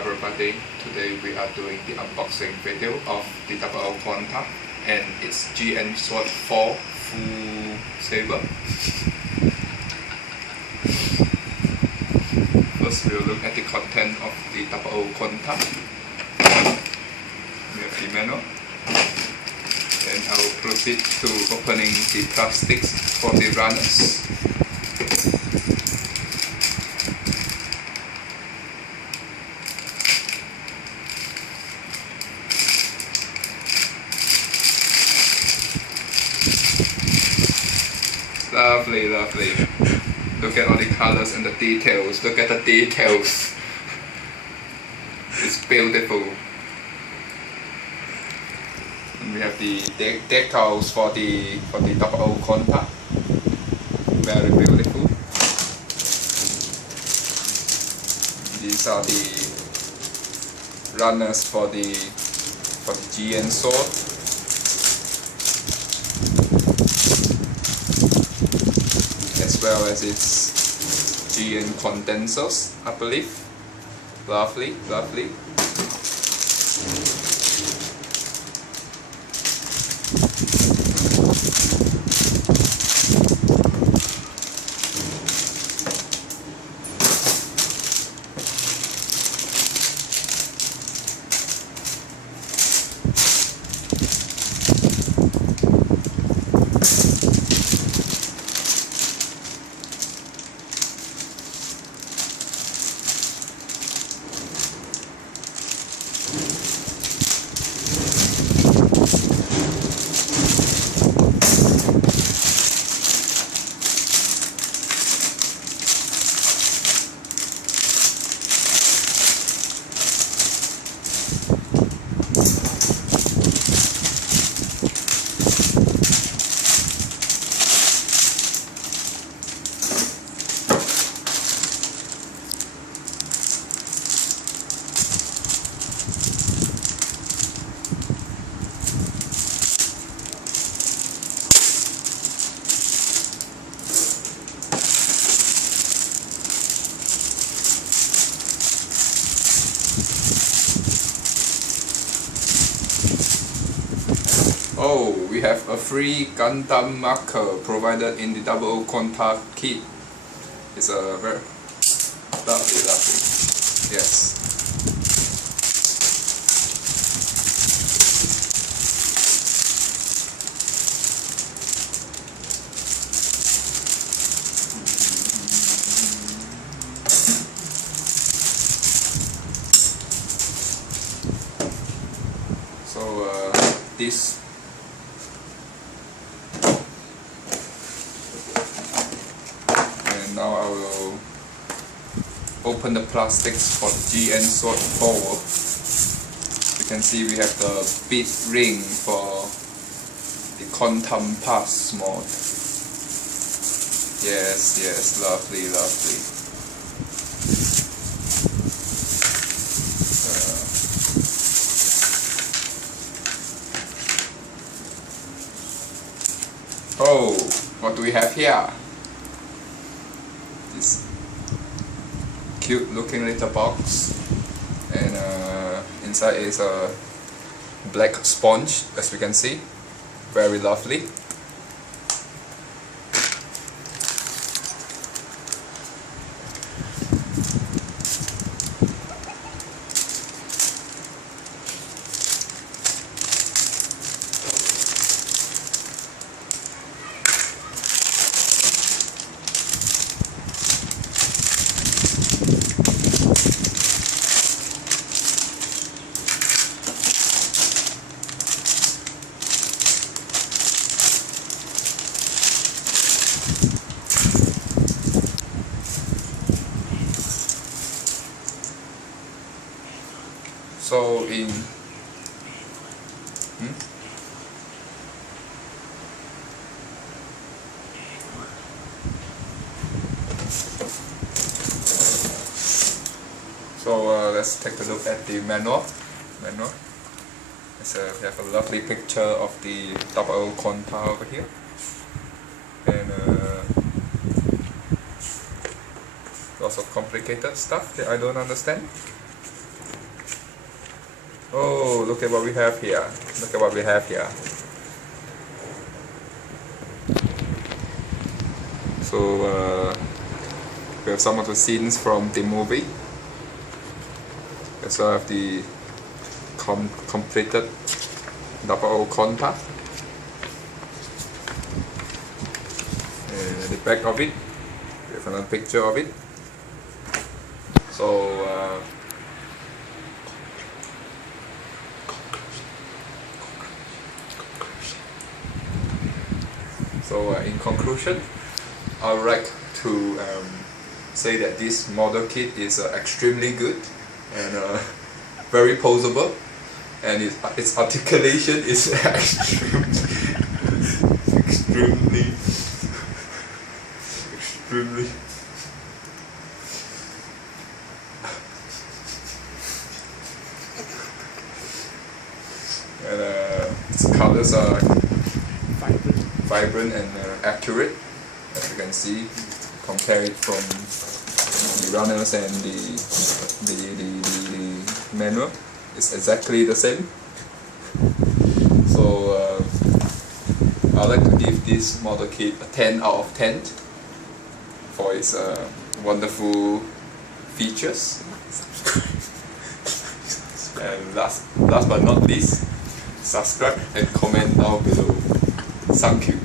everybody, today we are doing the unboxing video of the Double Quanta and its GN Sword 4 full saber. First we'll look at the content of the Double Quanta. We have the manual. Then I will proceed to opening the plastics for the runners. Lovely, lovely. Look at all the colors and the details. Look at the details. It's beautiful. And we have the decals for the Double Quanta. Very beautiful. These are the runners for the GN sword. As well as its GN condensers, I believe. Lovely, lovely. Oh, we have a free Gundam marker provided in the Double Quanta kit. It's a very lovely, lovely. Yes. So this. Now I will open the plastics for the GN Sword 4. You can see we have the bead ring for the Gundam Pass mod. Yes, yes, lovely, lovely. Oh, what do we have here? This cute looking little box, and inside is a black sponge, as we can see. Very lovely. So let's take a look at the manual. We have a lovely picture of the Double Quanta over here, and lots of complicated stuff that I don't understand. Oh, look at what we have here. Look at what we have here. So we have some of the scenes from the movie. We also have the completed double Quanta. And at the back of it, we have another picture of it. So in conclusion, I would like to say that this model kit is extremely good and very posable, and its articulation is extremely and its colors are vibrant and accurate, as you can see. Compare it from the runners and the manual, it's exactly the same. So I'd like to give this model kit a 10 out of 10 for its wonderful features. And last but not least, subscribe and comment down below. Thank you.